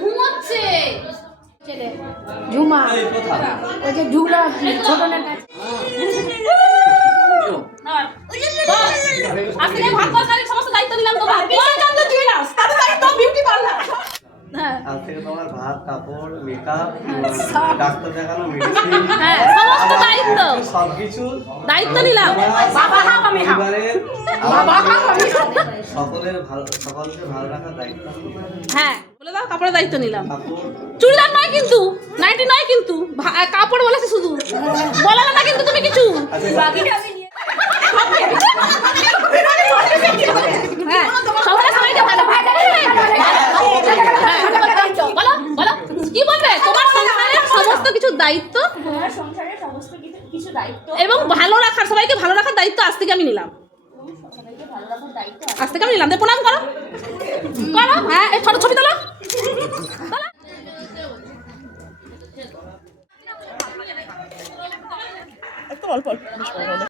ঘুমাচ্ছে ঝুমা ওই যে ঢুকলো ছোটনের কাছে সমস্ত দায়িত্ব দিলাম তোমার বিউটি পার্লার। আজ থেকে তোমার ভাত কাপড় মেকআপ ডাক্তার দেখানো মেডিসিন সমস্ত দায়িত্ব সবকিছু দায়িত্ব নিলাম। পরিবারের সকলের ভালো সকলকে ভালো রাখার দায়িত্ব। হ্যাঁ বলে দাও কাপড়ের দায়িত্ব নিলাম। কাপড় চুড়িদার নয় কিন্তু নাইটি নয় কিন্তু কাপড় বলেছে শুধু বলা না কিন্তু তুমি কিছু হ্যাঁ সবাইকে ভালো বলো বলো কি বলবে তোমার সংসারের সমস্ত কিছু দায়িত্ব এবং ভালো রাখার সবাইকে ভালো রাখার দায়িত্ব আজ থেকে আমি নিলাম। আজ থেকে আমি নিলাম প্রণাম করো করো হ্যাঁ ছোট ছবি তোলো।